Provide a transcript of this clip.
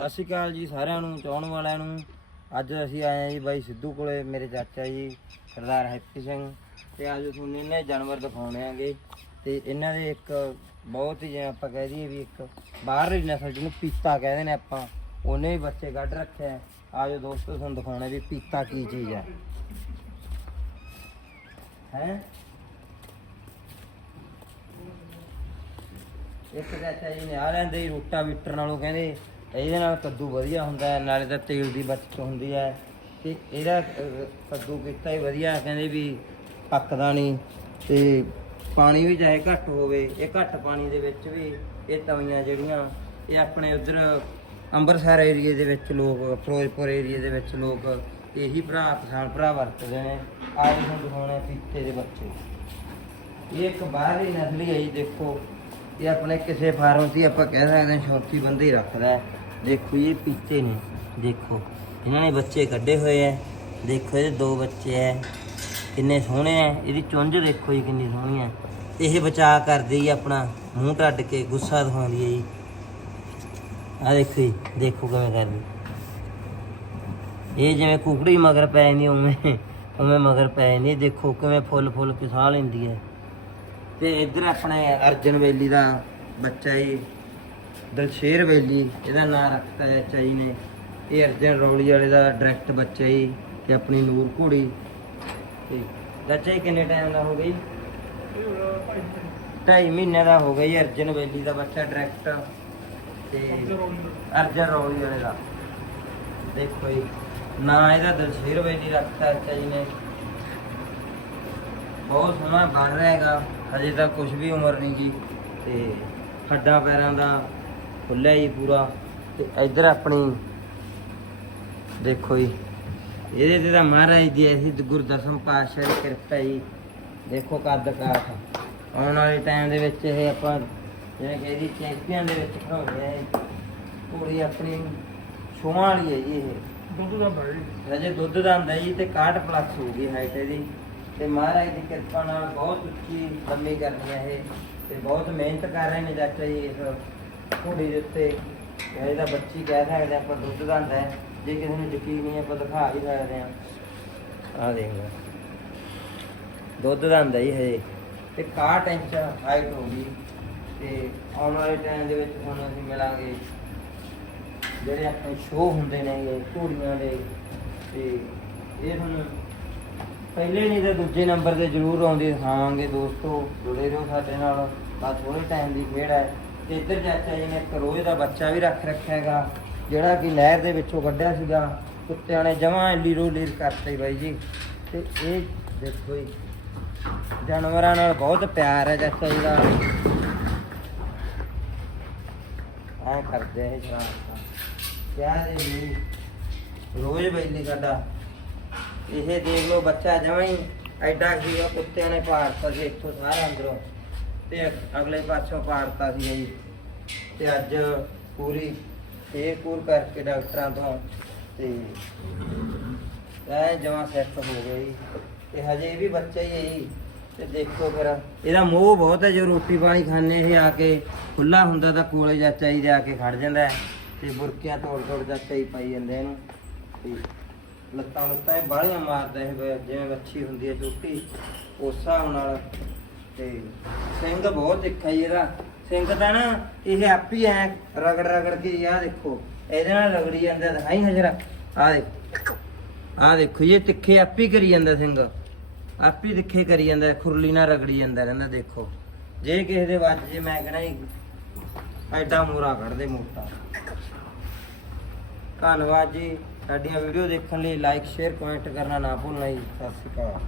ਸਤਿ ਸ਼੍ਰੀ ਅਕਾਲ ਜੀ ਸਾਰਿਆਂ ਨੂੰ ਚਾਹਣ ਵਾਲਿਆਂ ਨੂੰ। ਅੱਜ ਅਸੀਂ ਆਏ ਹਾਂ ਜੀ ਬਾਈ ਸਿੱਧੂ ਕੋਲੇ, ਮੇਰੇ ਚਾਚਾ ਜੀ, ਸਰਦਾਰ ਹੈਪੀ ਸਿੰਘ। ਤੇ ਅੱਜ ਤੁਹਾਨੂੰ ਇਹਨੇ ਜਾਨਵਰ ਦਿਖਾਉਣੇ ਆਗੇ। ਤੇ ਇਹਨਾਂ ਦੇ ਇੱਕ ਬਹੁਤ ਹੀ ਜਿਵੇਂ ਆਪਾਂ ਕਹਿ ਦਈਏ ਵੀ ਇੱਕ ਬਾਹਰਲੀ ਨਸਲ, ਜਿਹਨੂੰ ਪੀਤਾ ਕਹਿੰਦੇ ਨੇ ਆਪਾਂ, ਉਹਨੇ ਵੀ ਬੱਚੇ ਕੱਢ ਰੱਖੇ ਆ। ਆਜੋ ਦੋਸਤੋ, ਤੁਹਾਨੂੰ ਦਿਖਾਉਣੇ ਵੀ ਪੀਤਾ ਕੀ ਚੀਜ਼ ਹੈ ਹੈ? ਇੱਕ ਚਾਚਾ ਜੀ ਨੇ ਆ ਲੈਂਦੇ ਰੂਟਾ ਵੀਟਰ ਨਾਲੋਂ ਕਹਿੰਦੇ ਇਹਦੇ ਨਾਲ ਕੱਦੂ ਵਧੀਆ ਹੁੰਦਾ ਹੈ ਨਾਲੇ ਤਾਂ ਤੇਲ ਦੀ ਬਚਤ ਹੁੰਦੀ ਹੈ। ਤੇ ਇਹਦਾ ਅਹ, ਕੱਦੂ ਕੀਤਾ ਹੀ ਵਧੀਆ ਕਹਿੰਦੇ ਵੀ ਪੱਕਦਾ ਨਹੀਂ। ਤੇ ਪਾਣੀ ਵੀ ਚਾਹੇ ਘੱਟ ਹੋਵੇ ਇਹ ਘੱਟ ਪਾਣੀ ਦੇ ਵਿੱਚ ਵੀ ਇਹ ਤਵੀਆਂ ਜਿਹੜੀਆਂ ਇਹ ਆਪਣੇ ਉਧਰ ਅੰਮ੍ਰਿਤਸਰ ਏਰੀਏ ਦੇ ਵਿੱਚ ਲੋਕ ਫਿਰੋਜ਼ਪੁਰ ਏਰੀਏ ਦੇ ਵਿੱਚ ਲੋਕ ਇਹੀ ਭਰਾ ਕਿਸਾਨ ਭਰਾ ਵਰਤਦੇ ਨੇ ਆਜ ਨੂੰ ਦਿਖਾਉਣਾ ਪੀਤੇ ਦੇ ਬੱਚੇ। ਇਹ ਇੱਕ ਬਾਹਰੀ ਨਸਲੀ ਹੈ ਜੀ ਦੇਖੋ। ਇਹ ਆਪਣੇ ਕਿਸੇ ਫਾਰਮ 'ਚ ਹੀ ਆਪਾਂ ਕਹਿ ਸਕਦੇ ਹਾਂ ਸ਼ੌਕੀ ਬੰਦੇ ਹੀ ਰੱਖਦਾ ਹੈ। ਦੇਖੋ ਇਹ ਪੀਤੇ ਨੇ। ਦੇਖੋ, ਇਹਨਾਂ ਨੇ ਬੱਚੇ ਕੱਢੇ ਹੋਏ ਐ। ਦੇਖੋ, ਇਹਦੇ ਦੋ ਬੱਚੇ ਐ। ਕਿੰਨੇ ਸੋਹਣੇ ਐ। ਇਹਦੀ ਚੁੰਝ ਦੇਖੋ ਜੀ, ਕਿੰਨੀ ਸੋਹਣੀ ਐ। ਇਹ ਬਚਾ ਕਰਦੀ ਹੈ ਆਪਣਾ ਮੂੰਹ ਟੱਡ ਕੇ, ਗੁੱਸਾ ਦਿਖਾਉਂਦੀ ਹੈ ਜੀ। ਆ ਦੇਖੋ ਜੀ, ਦੇਖੋ ਕਿਵੇਂ ਕਰਦੀ। ਇਹ ਜਿਵੇਂ ਕੁਕੜੀ ਮਗਰ ਪੈ ਜਾਂਦੀ ਉਵੇਂ ਉਵੇਂ ਮਗਰ ਪੈ ਜਾਂਦੀ ਦੇਖੋ ਕਿਵੇਂ ਫੁੱਲ ਫੁੱਲ ਕੇ ਸਾਹ ਲੈਂਦੀ ਹੈ ਤੇ ਇੱਧਰ ਆਪਣੇ ਅਰਜਨ ਵੇਲੀ ਦਾ ਬੱਚਾ ਜੀ। ਦਲਸ਼ੇਰ ਵੇਲੀ ਇਹਦਾ ਨਾਮ ਰੱਖਤਾ ਹੈ ਚਾਈ ਨੇ। ਇਹ ਅਰਜਨ ਰੌਲੀ ਵਾਲੇ ਦਾ ਡਾਇਰੈਕਟ ਬੱਚਾ ਜੀ ਤੇ ਆਪਣੀ ਨੂਰ ਘੋੜੀ। ਤੇ ਬੱਚਾ ਜੀ ਕਿੰਨੇ ਟਾਈਮ ਦਾ ਹੋ ਗਈ ਢਾਈ ਮਹੀਨੇ ਦਾ ਹੋ ਗਿਆ ਜੀ ਅਰਜਨ ਵੇਲੀ ਦਾ ਬੱਚਾ ਡਾਇਰੈਕਟ ਤੇ ਅਰਜਨ ਰੌਲੀ ਵਾਲੇ ਦਾ। ਦੇਖੋ ਜੀ, ਨਾ ਇਹਦਾ ਦਲਸ਼ੇਰ ਵੇਲੀ ਰੱਖਤਾ ਚਾਈ ਨੇ। ਬਹੁਤ ਸੋਹਣਾ ਬਣ ਰਿਹਾ ਹੈਗਾ, ਹਜੇ ਤਾਂ ਕੁਝ ਵੀ ਉਮਰ ਨਹੀਂ ਜੀ ਤੇ ਹੱਡਾਂ ਪੈਰਾਂ ਦਾ ਖੁੱਲਿਆ ਜੀ ਪੂਰਾ। ਤੇ ਇੱਧਰ ਆਪਣੀ ਦੇਖੋ ਜੀ ਇਹਦੇ ਤੇ ਤਾਂ ਮਹਾਰਾਜ ਦੀ ਐਸੀ ਗੁਰਦਸਮ ਪਾਤਸ਼ਾਹ ਦੀ ਕਿਰਪਾ ਹੈ ਜੀ। ਦੇਖੋ ਕੱਦ ਕਾਠ। ਆਉਣ ਵਾਲੇ ਟਾਈਮ ਦੇ ਵਿੱਚ ਇਹ ਆਪਾਂ ਜਿਵੇਂ ਕਹਿੰਦੀ ਚੈਂਪੀਅਨ ਦੇ ਵਿੱਚ ਖੜਾਉਂਦੇ ਆ ਇਹ। ਪੂਰੀ ਆਪਣੀ ਛੋਹਾਂ ਵਾਲੀ ਹੈ ਜੀ ਇਹ। ਦੁੱਧ ਦਾ ਭਾਈ ਹਜੇ ਦੁੱਧ ਦਾ ਹੁੰਦਾ ਜੀ ਤੇ 61 ਪਲੱਸ ਹੋ ਗਈ ਹਾਈਟ ਇਹਦੀ। ਤੇ ਮਹਾਰਾਜ ਦੀ ਕਿਰਪਾ ਨਾਲ ਬਹੁਤ ਉੱਚੀ ਲੰਮੀ ਕਰਨੀ ਹੈ ਇਹ। ਤੇ ਬਹੁਤ ਮਿਹਨਤ ਕਰ ਰਹੇ ਨੇ ਚਾਚਾ ਜੀ ਇਸ ਘੋੜੀ ਦੇ ਉੱਤੇ ਇਹਦਾ ਬੱਚੀ ਕਹਿ ਸਕਦੇ ਆਪਾਂ ਦੁੱਧ ਦਾ ਹੁੰਦਾ ਹੈ, ਜੇ ਕਿਸੇ ਨੂੰ ਯਕੀਨ ਨਹੀਂ ਆਪਾਂ ਦਿਖਾ ਹੀ ਸਕਦੇ ਹਾਂ। ਆ ਦੇਖ ਲਓ। ਦੁੱਧ ਦਾ ਹੁੰਦਾ ਜੀ ਹਜੇ। ਤੇ 61 ਇੰਚ ਹਾਈਟ ਹੋ ਗਈ। ਤੇ ਆਉਣ ਵਾਲੇ ਟਾਈਮ ਦੇ ਵਿੱਚ ਹੁਣ ਅਸੀਂ ਮਿਲਾਂਗੇ ਜਿਹੜੇ ਆਪਣੇ ਸ਼ੋਅ ਹੁੰਦੇ ਨੇ, ਇਹ ਘੋੜੀਆਂ ਦੇ। ਤੇ ਇਹ ਤੁਹਾਨੂੰ ਪਹਿਲੇ ਨਹੀਂ ਤਾਂ ਦੂਜੇ ਨੰਬਰ ਤੇ ਜ਼ਰੂਰ ਆਉਂਦੀ। ਦਿਖਾਵਾਂਗੇ ਦੋਸਤੋ, ਜੁੜੇ ਰਹੋ ਸਾਡੇ ਨਾਲ। ਬਸ ਥੋੜੇ ਟਾਈਮ ਦੀ ਖੇਡ ਹੈ। ਤੇ ਇੱਧਰ ਚਾਚਾ ਜੀ ਨੇ ਇੱਕ ਰੋਜ਼ ਦਾ ਬੱਚਾ ਵੀ ਰੱਖ ਰੱਖਿਆ ਹੈਗਾ, ਜਿਹੜਾ ਕਿ ਨਹਿਰ ਦੇ ਵਿੱਚੋਂ ਕੱਢਿਆ ਸੀਗਾ। ਕੁੱਤਿਆਂ ਨੇ ਜਮਾਂ ਲੀਰੋ ਲੀਰ ਕਰਤੇ ਬਾਈ ਜੀ। ਤੇ ਇਹ ਦੇਖੋ ਜੀ, ਜਾਨਵਰਾਂ ਨਾਲ ਬਹੁਤ ਪਿਆਰ ਹੈ ਚਾਚਾ ਜੀ ਦਾ। ਐ ਕਰਦੇ ਇਹ ਸ਼ਰਾਰਤਾਂ ਕਿਆ ਦੇ ਵੀ ਰੋਜ਼ ਬੈਲੀ ਸਾਡਾ। ਇਹ ਦੇਖ ਲਓ ਬੱਚਾ ਜਮਾਂ ਹੀ ਐਡਾ ਸੀਗਾ, ਕੁੱਤਿਆਂ ਨੇ ਪਾੜਤਾ ਸੀ ਇੱਥੋਂ ਸਾਰਾ ਅੰਦਰੋਂ। ਤੇ ਅਗ- ਅਗਲੇ ਪਾਸੋਂ ਪਾੜਤਾ ਸੀ ਜੀ। ਤੇ ਅੱਜ ਪੂਰੀ ਇਹ ਕੂਰ ਕਰਕੇ ਡਾਕਟਰਾਂ ਤੋਂ ਤੇ ਇਹ ਜਮਾਂ ਸੈੱਟ ਹੋ ਗਈ ਤੇ ਹਜੇ ਵੀ ਬੱਚਾ ਹੀ ਹੈ ਜੀ। ਤੇ ਦੇਖੋ ਫਿਰ, ਇਹਦਾ ਮੋਹ ਬਹੁਤ ਹੈ ਜੋ ਰੋਟੀ ਪਾਣੀ ਖਾਣੇ ਇਹ ਆ ਕੇ ਖੁੱਲਾ ਹੁੰਦਾ ਤਾਂ ਕੋਲੇ ਚਾਚਾ ਜੀ ਦੇ ਆ ਕੇ ਖੜ ਜਾਂਦਾ ਹੈ। ਤੇ ਬੁਰਕੀਆਂ ਤੋੜ ਤੋੜ ਚਾਚਾ ਜੀ ਪਾਈ ਜਾਂਦੇ ਇਹਨੂੰ। ਤੇ ਲੱਤਾਂ ਲੁੱਤਾਂ ਇਹ ਬਾਹਲੀਆਂ ਮਾਰਦਾ ਇਹ ਬ- ਜਿਵੇਂ ਵੱਛੀ ਹੁੰਦੀ ਹੈ ਛੋਟੀ ਉਸ ਹਿਸਾਬ ਨਾਲ ਤੇ ਸਿੰਘ ਬਹੁਤ ਤਿੱਖਾ ਜੀ ਇਹਦਾ। ਸਿੰਘ ਤਾਂ ਨਾ ਇਹ ਆਪੀ ਐ ਰਗੜ ਰਗੜ ਕੇ ਆਹ ਦੇਖੋ, ਇਹਦੇ ਨਾਲ ਰਗੜੀ ਜਾਂਦਾ, ਦਿਖਾਈ ਹਜਰਾ ਆ ਦੇ ਆ ਦੇਖੋ ਇਹ ਤਿੱਖੇ ਆਪੀ ਕਰੀ ਜਾਂਦਾ ਸਿੰਘ। ਆਪੀ ਤਿੱਖੇ ਕਰੀ ਜਾਂਦਾ, ਖੁਰਲੀ ਨਾਲ ਰਗੜੀ ਜਾਂਦਾ ਰਹਿੰਦਾ ਦੇਖੋ। ਜੇ ਕਿਸੇ ਦੇ ਵੱਜ ਜੇ, ਮੈਂ ਕਹਣਾ ਐਡਾ ਮੋਰਾ ਕੱਢਦੇ ਮੋਟਾ। ਧੰਨਵਾਦ ਜੀ, ਸਾਡੀਆਂ ਵੀਡੀਓ ਦੇਖਣ ਲਈ ਲਾਈਕ ਸ਼ੇਅਰ ਕਮੈਂਟ ਕਰਨਾ ਨਾ ਭੁੱਲਣਾ ਜੀ। ਸਤਿ ਸ਼੍ਰੀ ਅਕਾਲ।